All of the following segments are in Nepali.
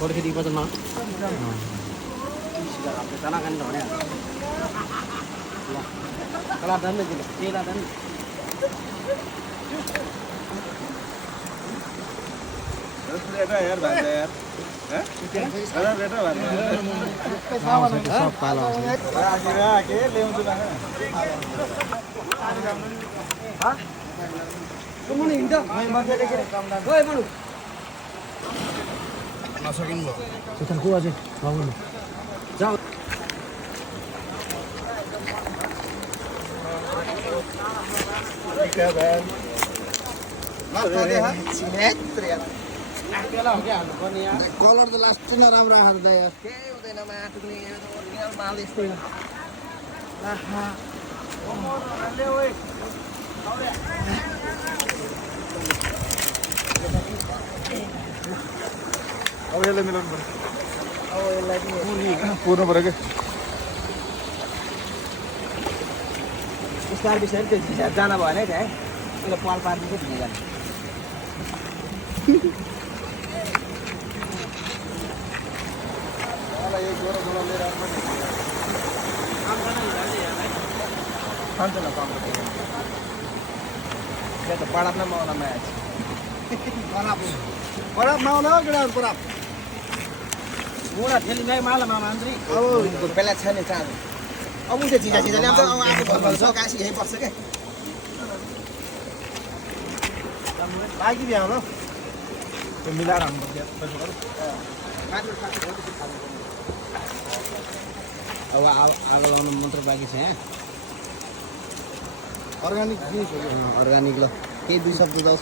फोटो खिच्नु पर्छ न तना खाने भने ल कला दान न दिनु के दान बेटा यार भान्दा यार हैं अरे बेटा भान्दा सब पालो के ल्याउँछु ना हा कुमुनी हिँड्छ ओइ बडु नसकिनु भयो सुतन को अझै बाबुले जाऊ क्या भाइ कलर त लास्ट न राम्रो आएको त यार के हुँदैन माटुले माल यस्तै आहा अब यसलाई मिलाउनु पर्यो अब यसलाई पुर्नु पर्यो कि स्टार बिस्तारै त्यो जान भएन है त्यहाँ त्यसले पाल पारिदिन्छ ढिलो जाने मलाई एक जोडा जोडा लिएर आउनु खान्छ न काम त्यो त पडाप न माउला म्याच पराप नआउनु हौ केटाहरू पराप बुढा ठेलीमै माला मामा आन्द्री अब बेला छ नि चाँदो अब उठे छिजा छिजा ल्याउँछ अब आफू भन्नु काशी यहीँ बस्छ क्या लागि बिहा होला त्यो मिलाएर हाल्नु पर्छ अब आगो लगाउनु मात्र बाँकी छ यहाँ अर्ग्यानिक जिनिस हो कि अर्ग्यानिक ल केही 2 शब्द दस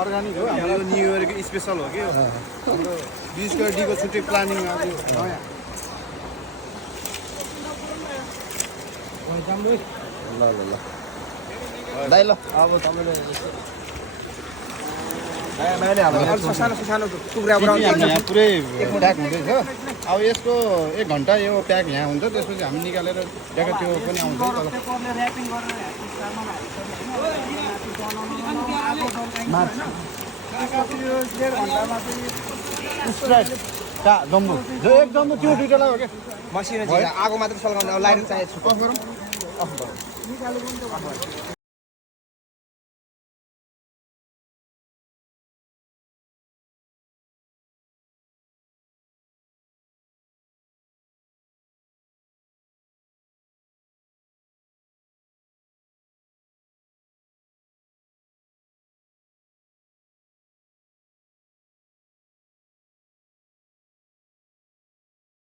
अर्ग्यानिक हो हाम्रो यो न्यु इयरको स्पेसल हो कि यो हाम्रो 20 गतिको छुट्टै प्लानिङ आज नयाँ ल ल ल दाइ ल अब तपाईँले सानो सानो टुक्रा यहाँ पुरै प्याक हुँदैछ अब यसको 1 घन्टा यो प्याक यहाँ हुन्छ त्यसपछि हामी निकालेर डेका त्यो पनि आउँछ तल जम्बु जो एक जम्बु त्यो दुईटालाई हो क्या मसिनो आगो मात्र सल्काउनु लाइट चाहिएको अफ गरौँ अफ